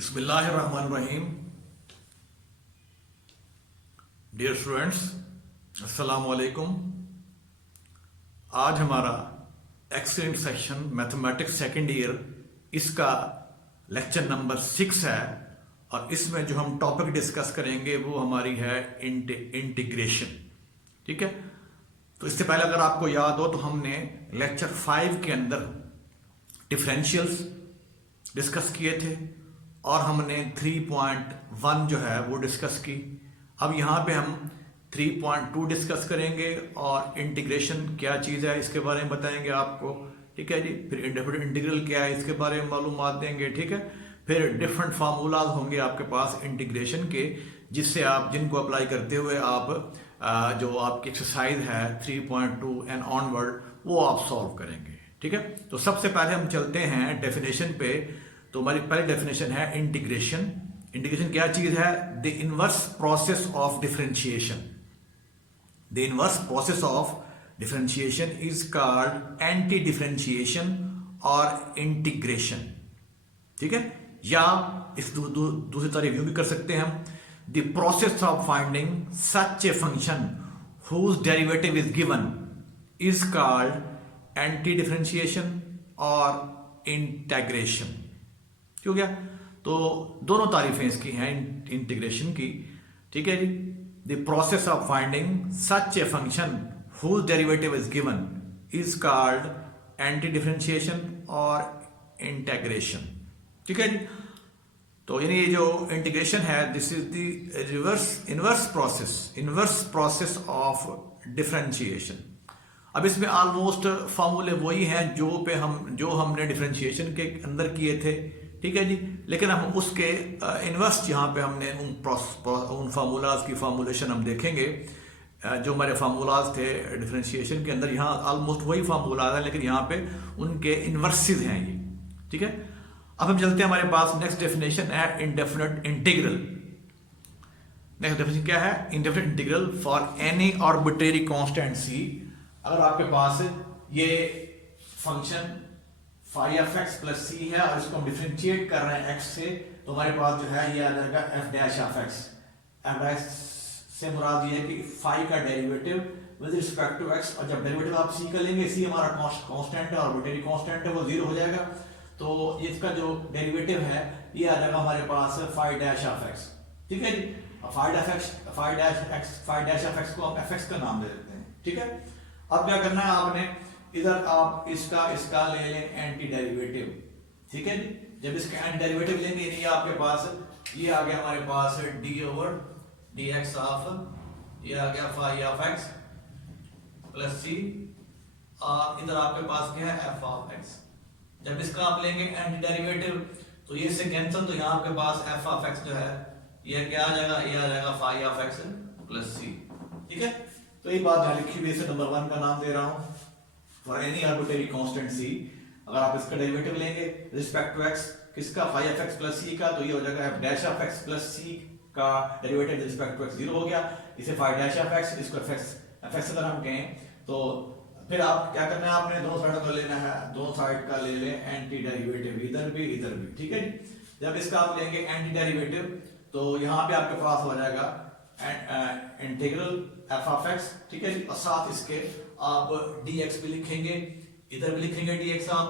बिस्मिल्लाहिर्रहमानिर्रहीम। Dear students, अस्सलाम वालेकुम। आज हमारा excellent section mathematics second year इसका लेक्चर नंबर 6 है और इसमें जो हम टॉपिक डिस्कस करेंगे वो हमारी है इंटीग्रेशन। ठीक है, तो इससे पहले अगर आपको याद हो तो हमने लेक्चर 5 के अंदर डिफरेंशियल्स डिस्कस किए थे और हमने 3.1 जो है वो डिस्कस की। अब यहाँ पे हम 3.2 डिस्कस करेंगे और इंटीग्रेशन क्या चीज़ है इसके बारे में बताएंगे आपको। ठीक है जी, फिर इंडेफिनिट इंटीग्रल क्या है इसके बारे में मालूमात देंगे। ठीक है, फिर डिफरेंट फार्मूलाज होंगे आपके पास इंटीग्रेशन के, जिससे आप जिनको अप्लाई करते हुए आप जो आपकी एक्सरसाइज है 3.2 एंड ऑनवर्ड वो आप सॉल्व करेंगे। ठीक है, तो सबसे पहले हम चलते हैं डेफिनेशन पे। तो हमारी पहली डेफिनेशन है इंटीग्रेशन। इंटीग्रेशन क्या चीज है? The inverse process of differentiation. The inverse process of differentiation is called anti differentiation और इंटीग्रेशन। ठीक है, या इस दूसरी तरह रिव्यू भी कर सकते हैं हम। The process of finding such a function whose derivative is given is called anti differentiation और इंटीग्रेशन। क्यों गया? तो दोनों तारीफें इसकी हैं इंटीग्रेशन की। ठीक है जी, the process of finding such a function whose derivative is given is called anti differentiation और इंटीग्रेशन। ठीक है जी, तो यानी ये जो इंटीग्रेशन है this is the inverse process of differentiation. अब इसमें ऑलमोस्ट फॉर्मूले वही हैं जो हमने डिफरेंशिएशन के अंदर किए थे। ठीक है जी, लेकिन हम उसके इनवर्स यहाँ पे हमने उन फार्मूलाज की फार्मूलेशन हम देखेंगे जो हमारे फार्मूलाज थे डिफरेंशिएशन के अंदर। यहाँ ऑलमोस्ट वही फार्मूलाज है लेकिन यहाँ पे उनके इनवर्सेस हैं ये। ठीक है, अब हम चलते हैं, हमारे पास नेक्स्ट डेफिनेशन है इंडेफिनिट इंटीग्रल। नेक्स्ट डेफिनेशन क्या है? Indefinite integral for any arbitrary constant C. अगर आपके पास ये function phi f x plus C है और इसको हम डिफरेंशिएट कर रहे हैं एक्स से, तो हमारे पास जो है ये आ जाएगा f dash of x. F dash से मुराद ये है कि फाई का derivative with respect to x, और जब डेरिवेटिव आप सी का लेंगे, सी हमारा कांस्टेंट है, आर्बिट्रेरी कांस्टेंट है, वो 0 हो जाएगा। तो इसका जो डेरिवेटिव है ये आ जाएगा हमारे पास फाई डैश ऑफ एक्स। ठीक है जी, फाई डैश ऑफ एक्स को हम एफ एक्स का नाम दे देते हैं। ठीक है, अब क्या करना है आपने, इधर आप इसका ले लें एंटी डेरिवेटिव। ठीक है जी, जब इसका एंटी डेरिवेटिव लेंगे ये आपके पास ये आ गया हमारे पास d over d x of, ये आ गया phi of x plus C, और इधर आपके पास क्या है एफ ऑफ एक्स। जब इसका आप लेंगे एंटी डेरिवेटिव तो ये से कैंसिल, तो यहाँ आपके पास एफ ऑफ एक्स जो है ये क्या आ जाएगा, ये आ जाएगा फाई ऑफ एक्स प्लस सी। ठीक है, तो ये बात जहां लिखी हुई है नंबर 1 का नाम दे रहा हूं for any arbitrary constant C. अगर आप इसका डेरिवेटिव लेंगे रिस्पेक्ट टू एक्स, किसका? Phi f x plus C का, तो ये हो जाएगा f dash of x plus C का डेरिवेटिव रिस्पेक्ट टू एक्स 0 हो गया। इसे फाई डैश ऑफ एक्स, इसको एफ एक्स अगर हम कहें तो फिर आप क्या करना है, आपने दोनों साइड का लेना है, दोनों साइड का ले लें एंटी डेरिवेटिव, इधर भी इधर भी। ठीक है, जब इसका आप लेंगे एंटी डेरिवेटिव तो यहां पे आपके पास हो जाएगा इंटीग्रल एफ ऑफ एक्स। ठीक है जी, और साथ इसके आप dx भी लिखेंगे, इधर भी लिखेंगे dx आप,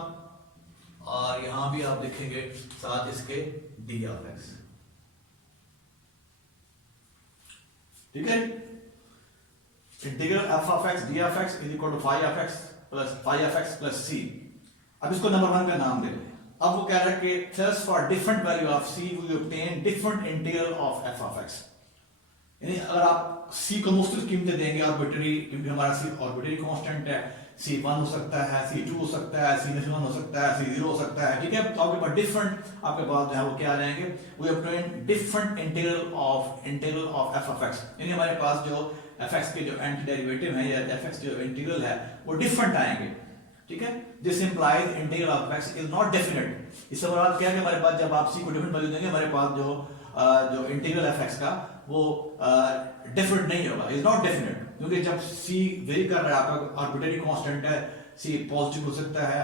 और यहां भी आप लिखेंगे साथ इसके d ऑफ x। ठीक है, integral f of x d of x is equal to phi of x plus C. अब इसको नंबर 1 का नाम दे दें। अब वो कह रहा है कि thus for different value of c we obtain different integral of f of x. यानी अगर आप सी को मुख्तलिफ कीमतें देंगे आर्बिट्रेरी, क्योंकि हमारा सी आर्बिट्रेरी कांस्टेंट है, C1 हो सकता है, C2 हो सकता है, C1 हो सकता है, C0 हो सकता है। ठीक है, तो आपके पास डिफरेंट आपके पास जो है वो क्या आ जाएंगे, we obtain different integral of f of x. यानी हमारे पास जो एफ एक्स के जो एंटी डेरिवेटिव है या एफ एक्स जो इंटीग्रल है वो डिफरेंट आएंगे। ठीक है, this implies integral of x is not definite. इससे मुराद क्या है कि हमारे पास जब आप सी को डिफरेंट वैल्यू देंगे, हमारे पास जो इंटीग्रल एफ एक्स का वो डिफरेंट नहीं होगा, इज नॉट डेफिनेट। क्योंकि जब सी वेरी कर रहा है, आपका आर्बिट्रेरी कांस्टेंट है, सी पॉजिटिव हो सकता है,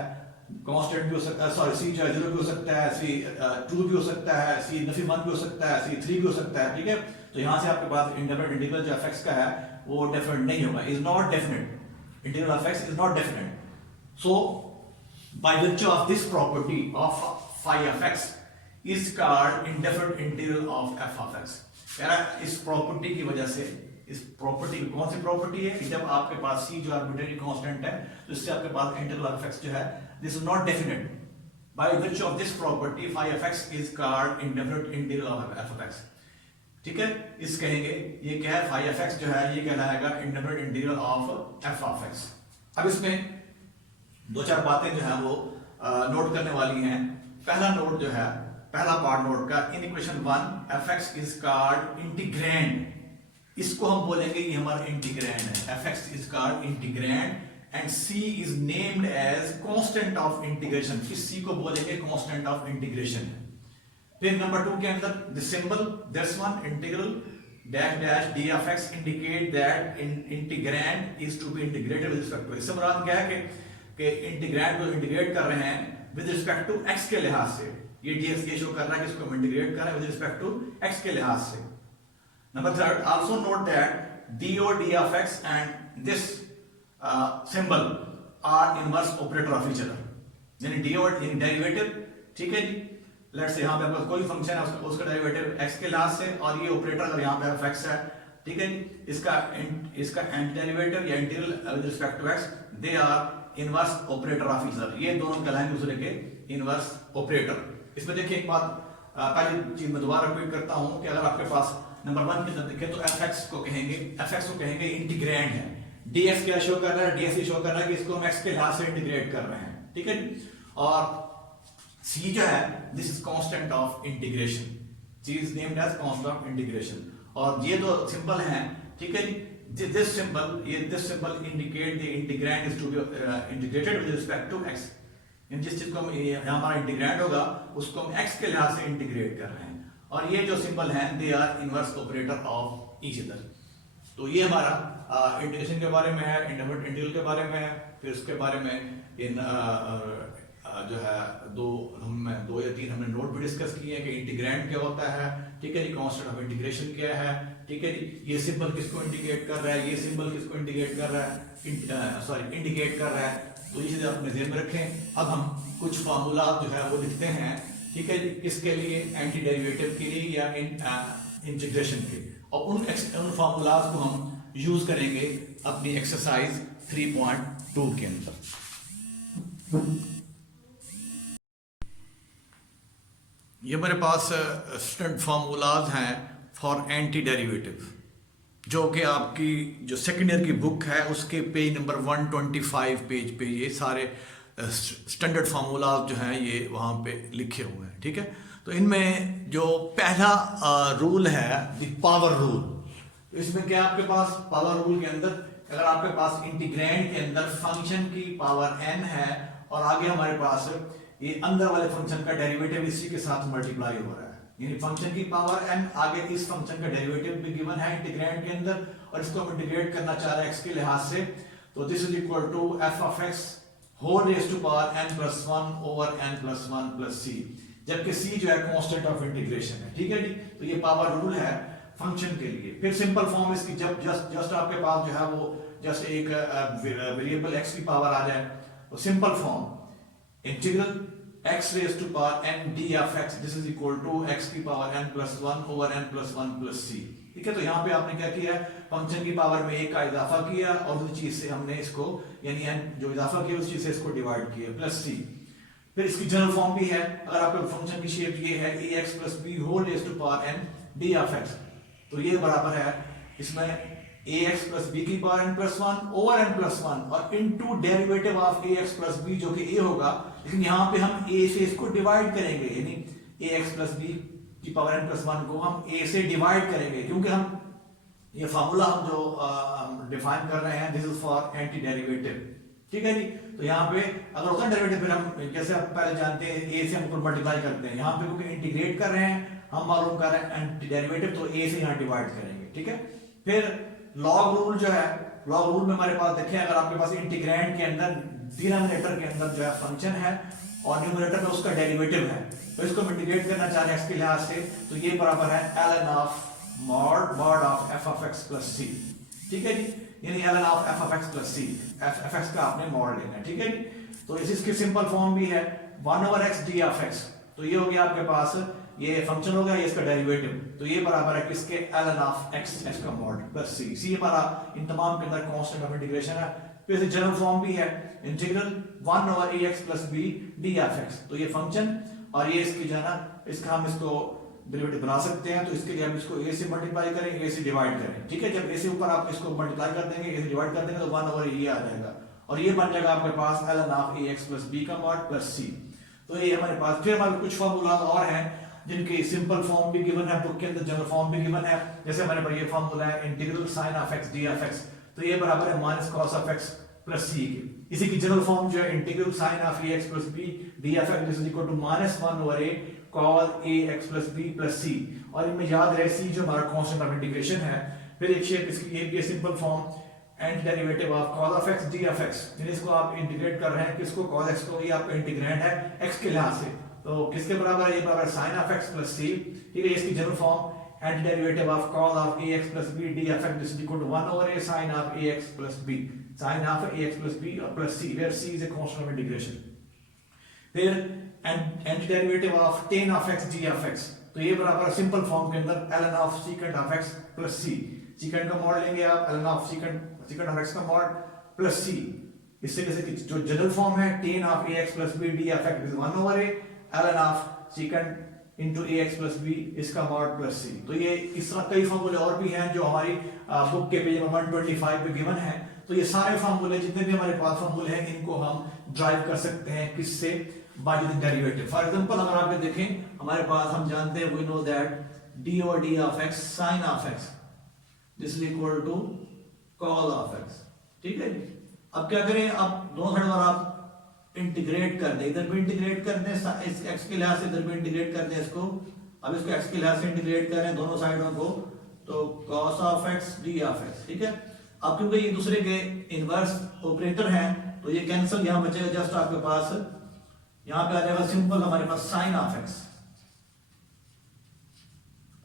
कांस्टेंट भी हो सकता है, सॉरी सी जो है 0 भी हो सकता है, सी 2 भी हो सकता है, सी नफी 1 भी हो सकता है, सी 3 भी हो सकता है, ठीक है। तो यहां से आपके पास इंडेफिनिट इंटीग्रल जो एफ एक्स का है वो डेफिनेट नहीं होगा, is not definite, integral of x is not definite. So by virtue of this property of phi of x is called indefinite integral of f of x। कह रहा है इस प्रॉपर्टी की वजह से, इस प्रॉपर्टी की कौन सी प्रॉपर्टी है कि जब आपके पास c जो आर्बिट्रेरी कांस्टेंट है तो इससे आपके पास इंटीग्रल ऑफ x जो है this is not definite. By virtue of this property phi of x is called indefinite integral of f of x, ठीक है। इस कहेंगे ये क्या है, phi of x जो है ये कहलाएगा indefinite integral of f of x। अब इसमें दो चार बातें जो है वो नोट करने वाली हैं। पहला नोट जो है, पहला पार्ट नोट का, in equation 1 F X is called integrand, इसको हम बोलेंगे ये हमारा इंटीग्रैंड है, F X is called integrand and C is named as constant of integration, इस सी को बोलेंगे कांस्टेंट ऑफ इंटीग्रेशन। फिर नंबर 2 के अंदर the symbol this one integral dash dash D of X indicate that integrand is to be integrated with respect to, इससे मुराद क्या है कि इंटीग्रैंड को इंटीग्रेट कर रहे हैं विद रिस्पेक्ट टू एक्स के लिहाज से, ये डीएक्स ये शो कर रहा है कि इसको हम इंटीग्रेट कर रहे हैं विद रिस्पेक्ट टू एक्स के लिहाज से। Number 3 also note that d और d of x and this symbol are inverse operator of each other, यानी डी और डेरिवेटिव, ठीक है जी। लेट्स से यहां पे आपका कोई फंक्शन है उसका डेरिवेटिव एक्स के लिहाज से और ये ऑपरेटर अगर यहां पे एफ एक्स है, ठीक है जी, इसका एंटी डेरिवेटिव या integral with respect to X they are inverse operator of each other, ये दोनों कहलाएंगे दूसरे के इनवर्स ऑपरेटर। इसमें देखिए एक बात पहली चीज मैं दोबारा रिपीट करता हूं कि अगर आपके पास नंबर 1 के अंदर देखें तो एफ एक्स को कहेंगे इंटीग्रैंड है, डीएक्स क्या शो कर रहा है, डीएक्स शो कर रहा है कि इसको हम एक्स के लिहाज से इंटीग्रेट कर रहे हैं, ठीक है। और सी जो है this is constant of integration, C is named as constant of integration. और ये दो सिंबल हैं, ठीक है जी, this symbol indicate the integrand is to be integrated with respect to x, जिस चीज को हम हमारा इंटीग्रैंड होगा उसको हम x के लिहाज से इंटीग्रेट कर रहे हैं, और ये जो सिंबल हैं दे are inverse operator of each other. तो ये हमारा इंटीग्रेशन के बारे में है, इंडेफिनिट इंटीग्रल के बारे में है। फिर उसके बारे में इन जो है दो या तीन हमने नोट भी डिस्कस किए हैं कि इंटीग्रैंड क्या होता है, ठीक है जी, कांस्टेंट ऑफ इंटीग्रेशन क्या है, ठीक है जी, ये सिंबल किसको इंडिकेट कर रहा है, ये सिंबल किसको इंडिकेट कर रहा है, इंडिकेट कर रहा है। तो ये चीजें अपने ध्यान में रखें। अब हम कुछ फार्मूला जो है वो लिखते हैं, ठीक है जी, किसके लिए, एंटी डेरिवेटिव के लिए या इंटीग्रेशन के, और उन फार्मूलाज को हम यूज करेंगे अपनी एक्सरसाइज 3.2 के अंदर। ये मेरे पास स्टैंडर्ड फार्मूलाज हैं फॉर एंटी डेरिवेटिव, जो कि आपकी जो सेकेंड ईयर की बुक है उसके पेज नंबर 125 पेज पे ये सारे स्टैंडर्ड फार्मूलाज जो हैं ये वहाँ पे लिखे हुए हैं, ठीक है। तो इनमें जो पहला रूल है द पावर रूल, तो इसमें क्या आपके पास पावर रूल के अंदर अगर आपके पास इंटीग्रैंड के अंदर फंक्शन की पावर n है और आगे हमारे पास ये अंदर वाले फंक्शन का डेरिवेटिव इसी के साथ मल्टीप्लाई हो रहा है, यानी फंक्शन की पावर n आगे इस फंक्शन का डेरिवेटिव भी गिवन है इंटीग्रैंड के अंदर और इसको हम इंटीग्रेट करना चाह रहे हैं x के लिहाज से, तो this is equal to f of x whole raise to power n plus 1 over n plus 1 plus c, जबकि c जो है कांस्टेंट ऑफ इंटीग्रेशन है, ठीक है जी। तो ये पावर रूल है फंक्शन के लिए। फिर सिंपल फॉर्म इसकी जब जस्ट आपके पास जो है वो जस्ट एक वेरिएबल x की पावर आ जाए तो simple form integral x raised to power n d of x, this is equal to x की power n plus 1 over n plus 1 plus c, ठीक है। तो यहाँ पे आपने क्या किया है, फंक्शन की पावर में एक का इजाफा किया और उस चीज से हमने इसको यानी n जो इजाफा किया उस चीज से इसको डिवाइड किया प्लस c। फिर इसकी जनरल फॉर्म भी है, अगर आपके फंक्शन की शेप ये है ax plus b whole raised to power n d of x, तो ये बराबर है इसमें ax plus b की power n plus 1 over n plus 1 और into derivative of ax plus b जो कि a होगा, लेकिन यहाँ पे हम a से इसको डिवाइड करेंगे, यानी ax plus b की पावर n plus 1 को हम a से डिवाइड करेंगे, क्योंकि हम ये फार्मूला हम जो डिफाइन कर रहे हैं this is for anti derivative, ठीक है जी। तो यहाँ पे अगर होता है डेरिवेटिव फिर हम जैसे आप पहले जानते हैं a से हम ऊपर मल्टीप्लाई करते हैं, यहाँ पे क्योंकि इंटीग्रेट कर रहे हैं हम मालूम कर रहे हैं एंटी डेरिवेटिव, तो a से यहाँ डिवाइड करेंगे, ठीक है। फिर लॉग रूल जो है, लॉग रूल में हमारे पास देखें अगर आपके पास इंटीग्रैंड के अंदर डिनोमिनेटर के अंदर जो है फंक्शन है और न्यूमरेटर में उसका डेरिवेटिव है, तो इसको हम इंटीग्रेट करना चाह रहे हैं एक्स के लिहाज से, तो ये बराबर है ln of mod of f of x plus c। ठीक है जी, यानी ln of f of x plus c, f x का आपने मॉड लेना है। ठीक है जी, तो इसकी सिंपल फॉर्म भी है 1 over x d of x, तो ये हो गया आपके पास, ये फंक्शन हो गया, ये इसका डेरिवेटिव, तो ये बराबर है किसके ln ऑफ x का मॉड प्लस c। c हमारा इन तमाम के अंदर कांस्टेंट ऑफ इंटीग्रेशन है। फिर से जनरल फॉर्म भी है integral 1 over ax plus b d of x, तो ये फंक्शन और ये इसकी जो है ना, इसका हम इसको डेरिवेटिव बना सकते हैं, तो इसके लिए हम इसको a से मल्टीप्लाई करें, a से डिवाइड करें। ठीक है, जब a से ऊपर आप इसको मल्टीप्लाई कर देंगे, a से डिवाइड कर देंगे, तो 1 ओवर a आ जाएगा और ये बन जाएगा आपके पास ln of ax plus b का मॉड प्लस c। तो ये हमारे पास, फिर हमारे कुछ फार्मूला और हैं जिनके सिंपल फॉर्म भी गिवन है बुक के अंदर, जनरल फॉर्म भी गिवन है। जैसे हमारे पास ये फार्मूला है integral sine of x d of x, तो ये बराबर है minus cos of x plus c के। इसी की जनरल फॉर्म जो है integral sine of ax plus b d of x is equal to minus 1 over a cos ax plus b plus c, और इनमें याद रहे c जो हमारा कांस्टेंट ऑफ इंटीग्रेशन है। फिर एक शेप इसकी, ये भी simple form and derivative of cos of x d of x, यानी इसको आप इंटीग्रेट कर रहे हैं किसको, cos x को, ये आपका इंटीग्रैंड है x के लिहाज से, तो किसके बराबर है, ये बराबर sin of x plus c। ठीक है, इसकी general form and derivative of cos of ax plus b d of x is equal to 1 over a sin of ax plus b, sin of ax plus b plus c, where c is a constant of integration। फिर and derivative of tan of x d of x, तो ये बराबर simple form के अंदर ln of secant of x plus c, secant का mod लेंगे आप, ln of secant of x का मॉड प्लस c। इससे जैसे जो जनरल फॉर्म है tan of ax plus b d of x is 1 over a ln of secant into ax plus b इसका mod plus c। तो ये इस तरह कई फार्मूले और भी हैं जो हमारी बुक के पेज नंबर 125 पे गिवन है। तो ये सारे फार्मूले जितने भी हमारे पास फार्मूले हैं, इनको हम ड्राइव कर सकते हैं किससे, by the derivative. For example अगर आप ये देखें, हमारे पास हम जानते हैं, we know that d over d of x sin of x this is equal to cos of x। ठीक है, अब क्या करें, अब दोनों साइड पर आप इंटीग्रेट कर दें, इधर भी इंटीग्रेट कर दें, इस x के लिहाज से इधर भी इंटीग्रेट कर दें इसको। अब इसको x के लिहाज से इंटीग्रेट करें दोनों साइडों को, तो cos of x d of x। ठीक है, अब क्योंकि ये दूसरे के इनवर्स ऑपरेटर हैं, तो ये कैंसिल यहां बचेगा, जस्ट आपके पास यहां पे आ जाएगा सिंपल हमारे पास sin ऑफ x,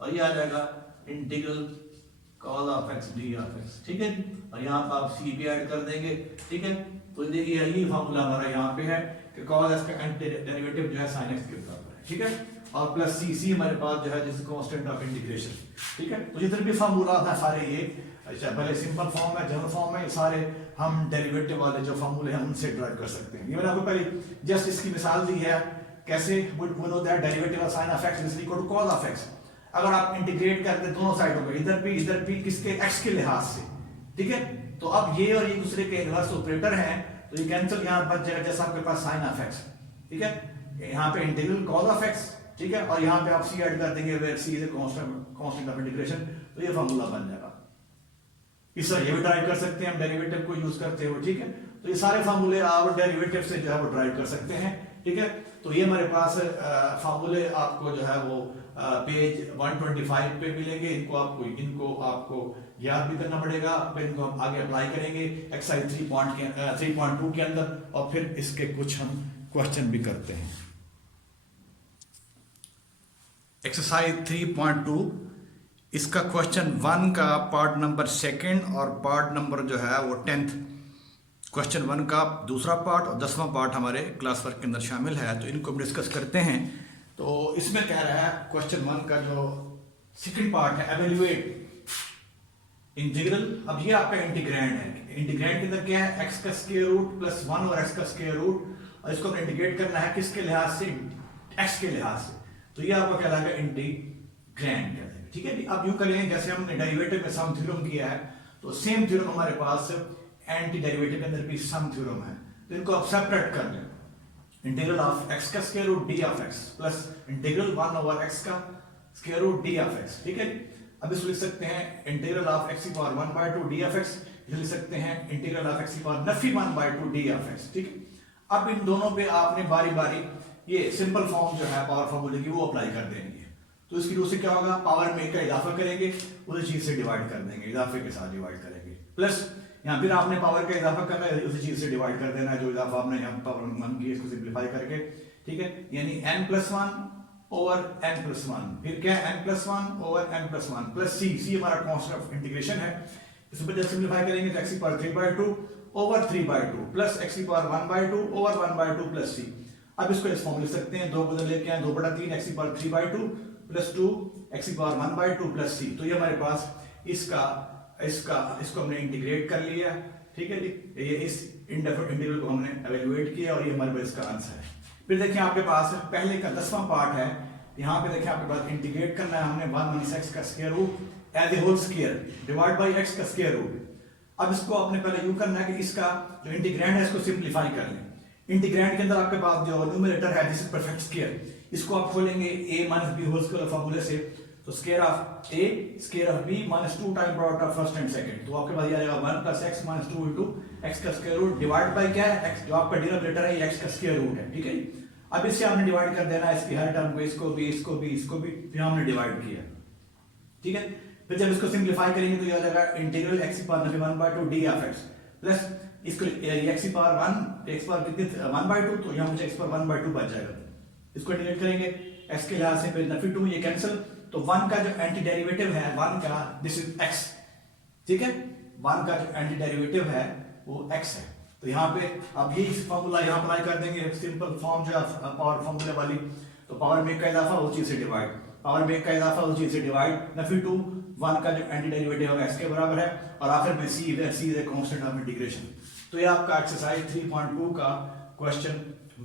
और ये आ जाएगा integral cos of x d of x। ठीक है, और यहां पर आप c भी ऐड कर देंगे। ठीक है, तो देखिए यही फार्मूला हमारा यहाँ पे है कि cos x का डेरिवेटिव जो है sin x के बराबर है। ठीक है, और प्लस c हमारे पास जो है जिस कांस्टेंट ऑफ इंटीग्रेशन। ठीक है, तो जितने भी फार्मूला था सारे ये, अच्छा पहले सिंपल फॉर्म है, जनरल फॉर्म है, ये सारे हम डेरिवेटिव वाले जो फार्मूले हैं उनसे ड्राइव कर सकते हैं। ये मैंने आपको पहले जस्ट इसकी मिसाल दी है, कैसे we know that derivative of sin of x is equal to cos of x। अगर आप इंटीग्रेट करते दोनों साइडों पे, इधर भी किसके, x के लिहाज से। ठीक है, तो अब ये और ये दूसरे के इनवर्स ऑपरेटर हैं, तो ये कैंसिल यहां बच जाएगा, जैसा आपके पास sin ऑफ x। ठीक है, यहां पे इंटीग्रल cos ऑफ x। ठीक है, और यहां पे आप c ऐड कर देंगे, where c is a constant of integration, तो ये फार्मूला बन जाएगा। इस तरह ये भी ड्राइव कर सकते हैं हम डेरिवेटिव को यूज करते हुए। ठीक है, तो ये सारे फार्मूले आप डेरिवेटिव से जो है वो ड्राइव कर सकते हैं। ठीक है, तो ये हमारे पास फार्मूले आपको जो है वो पेज 125 पे मिलेंगे। इनको आपको याद भी करना पड़ेगा, फिर इनको हम आगे अप्लाई करेंगे एक्सरसाइज 3.2 के अंदर, और फिर इसके कुछ हम क्वेश्चन भी करते हैं। एक्सरसाइज 3.2 इसका क्वेश्चन 1 का पार्ट नंबर 2 और पार्ट नंबर जो है वो 10th, क्वेश्चन 1 का दूसरा पार्ट और 10वां पार्ट हमारे क्लास वर्क के अंदर शामिल है, तो इनको हम डिस्कस करते हैं। तो इसमें कह रहा है क्वेश्चन 1 का जो सेकंड पार्ट है, एवेल्युएट इंटीग्रल। अब ये आपका इंटीग्रैंड है, इंटीग्रैंड के अंदर क्या है, x का स्क्वायर रूट प्लस 1 और x का स्क्वायर रूट, और इसको इंटीग्रेट करना है किसके लिहाज से, x के लिहाज से, तो ये आपका कहलाएगा इंटीग्रैंड कहते हैं। ठीक है जी, अब यूं करें जैसे हमने डेरिवेटिव में सम थ्योरम किया है, तो सेम थ्योरम हमारे पास एंटी डेरिवेटिव के अंदर भी सम थ्योरम है, तो इनको आप सेपरेट कर लें। इंटीग्रल ऑफ x का square root d of x plus integral 1 over x का square root d of x। ठीक है, अब इसको लिख सकते हैं इंटीग्रल ऑफ x की पावर 1/2 d ऑफ x, लिख सकते हैं इंटीग्रल ऑफ x की पावर नफी 1/2 d ऑफ x। ठीक है, अब इन दोनों पे आपने बारी बारी ये सिंपल फॉर्म जो है पावर फॉर्मूले की वो अप्लाई कर देंगे। तो इसकी रूप से क्या होगा, पावर में का इजाफा करेंगे, उसी चीज से डिवाइड कर देंगे, इजाफे के साथ डिवाइड करेंगे, प्लस यहाँ फिर आपने पावर का इजाफा करना है, उसी चीज से डिवाइड कर देना है जो इजाफा आपने यहाँ पावर 1 की, इसको सिंप्लीफाई करके, ठीक है, यानी n+1 ओवर n+1, फिर क्या है n+1 over n+1 plus c हमारा कांस्टेंट ऑफ इंटीग्रेशन है। इसको जब सिंप्लीफाई करेंगे तो x⁴ 3/2 over 3/2 plus x⁴ 1/2 over 1/2 plus c। अब इसको इस फॉर्म लिख सकते हैं, 2 बदल लेके आए 2/3 x⁴ 3/2 plus 2 x⁴ 1/2 plus c। तो ये हमारे पास इसको हमने इंटीग्रेट कर लिया, ठीक है जी, ये इस इंटीग्रल को हमने एवेल्युएट किया और ये हमारे पास इसका आंसर है। फिर देखिए आपके पास पहले का 10वां पार्ट है, यहाँ पे देखिए आपके पास इंटीग्रेट करना है हमने 1 - x का square root as a whole square divide by x का स्क्वायर रूट। अब इसको आपने पहले यूं करना है कि इसका जो इंटीग्रैंड है इसको सिंप्लीफाई कर लें। इंटीग्रैंड के अंदर आपके पास जो न्यूमरेटर है दिस इज परफेक्ट स्क्वायर, इसको आप खोलेंगे a - b होल स्क्वायर फार्मूले से, तो square of a square of b - 2 time product of first and second, तो आपके पास ये आ जाएगा 1 + x - 2 into x का स्क्वायर रूट डिवाइड बाय क्या है x, जो आपका डिनोमिनेटर है ये x का स्क्वायर रूट है, ठीक है। अब इससे आपने डिवाइड कर देना है इसकी हर टर्म को, इसको भी इसको भी इसको भी, फिर हमने डिवाइड किया, ठीक है। फिर जब इसको सिंप्लीफाई करेंगे तो ये आ जाएगा integral x⁴ 1/2 d of x plus इसको x⁴ 1 कितने 1/2, तो यहाँ मुझे x⁴ 1/2 बच जाएगा। इसको इंटीग्रेट करेंगे x के लिहाज से, फिर नफी 2 ये कैंसिल, तो 1 का जो एंटी डेरिवेटिव है 1 का दिस इज x, ठीक है, 1 का जो एंटी डेरिवेटिव है वो x है। तो यहाँ पे अब ये इस फॉर्मूला यहाँ अप्लाई कर देंगे, सिंपल फॉर्म जो है पावर फॉर्मूले वाली, तो पावर में का इजाफा उस चीज से डिवाइड, पावर में का इजाफा उस चीज से डिवाइड, नफी 2 1 का जो एंटी डेरिवेटिव है x के बराबर है, और आखिर में c is a constant of integration. तो ये आपका एक्सरसाइज 3.2 का क्वेश्चन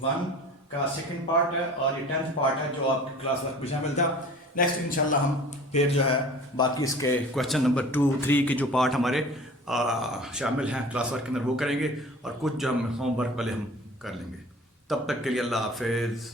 1 का सेकंड पार्ट है, और ये 10th पार्ट है जो आपके क्लास वर्क में शामिल था। नेक्स्ट इंशाल्लाह हम फिर जो है बाकी इसके क्वेश्चन नंबर 2, 3 के जो पार्ट हमारे शामिल हैं क्लास वर्क के अंदर वो करेंगे, और कुछ जो हम होमवर्क वाले हम कर लेंगे। तब तक के लिए अल्लाह हाफिज़।